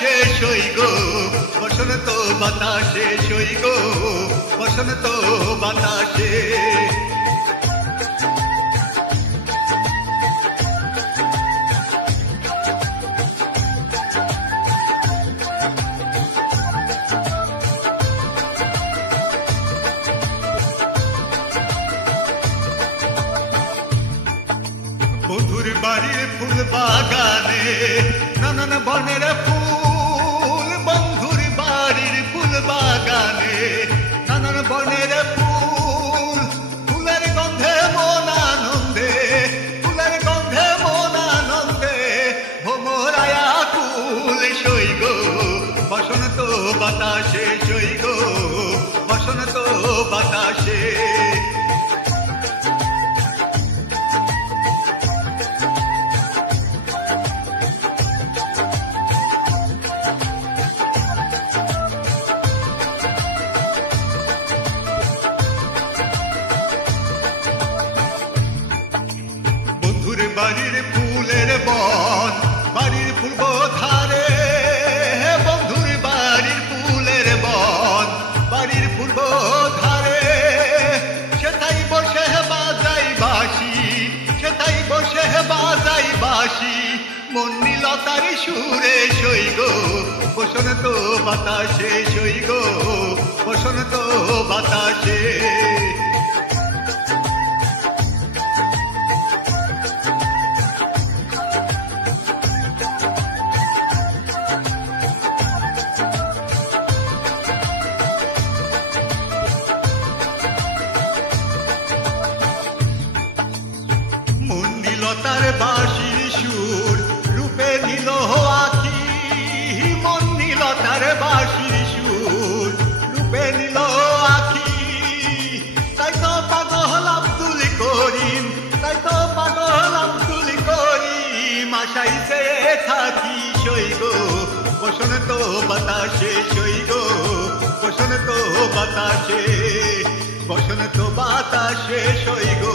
শেষ হই গো, বসন্ত বাতাসে সই গো, বসন্ত বাতাসে। বন্ধুর বাড়ির ফুল বাগানে নানান বনের ফুল, বন্ধুর বাড়ির ফুল বাগানে নানান বনের ফুল, ফুলের গন্ধে মন আনন্দে, ফুলের গন্ধে মন আনন্দে ভোমরায়া ফুল সই গো, বসন্ত বাতাসে সই গো, বসন্ত বাতাসে। বাড়ির ফুলের বন, বাড়ির পূর্ব ধারে, বন্ধুর বাড়ির ফুলের বন, বাড়ির পূর্ব ধারে, সেথাই বসে বাজাই বাঁশি, সেথাই বসে বাজাই বাঁশি, মন্দিলতার সুরে সই গো, বসন্ত বাতাসে সই গো, বসন্ত বাতাসে। লতার বাঁশির সুর রূপে নিল আখি, মন্দিলতার বাঁশির সুর রূপে নিল আখি, তাই তো পাগল আব্দুল করিম, তাই তো পাগল আব্দুল করিম আশাইছে থাকি সই গো, বসন্ত বাতাসে সই গো, বসন্ত বাতাসে, বসন্ত বাতাসে সই গো,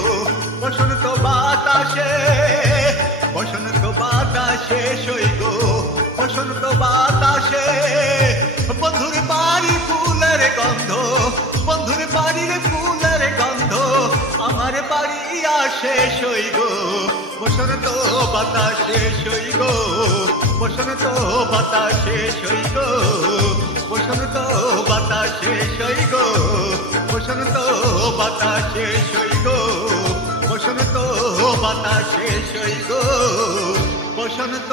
বসন্ত বাতাসে, বসন্ত বাতাসে সই গো, বসন্ত বাতাসে। বন্ধুর বাড়ির ফুলের গন্ধ, বন্ধুর বাড়ির ফুলের গন্ধ আমার বাড়ি আসে সই গো, বসন্ত বাতাসে সই গো, বসন্ত বাতাসে সই গো, বসন্ত বাতাসে সই গো, বসন্ত বাতাসে সই গো, বসন্ত বাতাসে সই গো, বসন্ত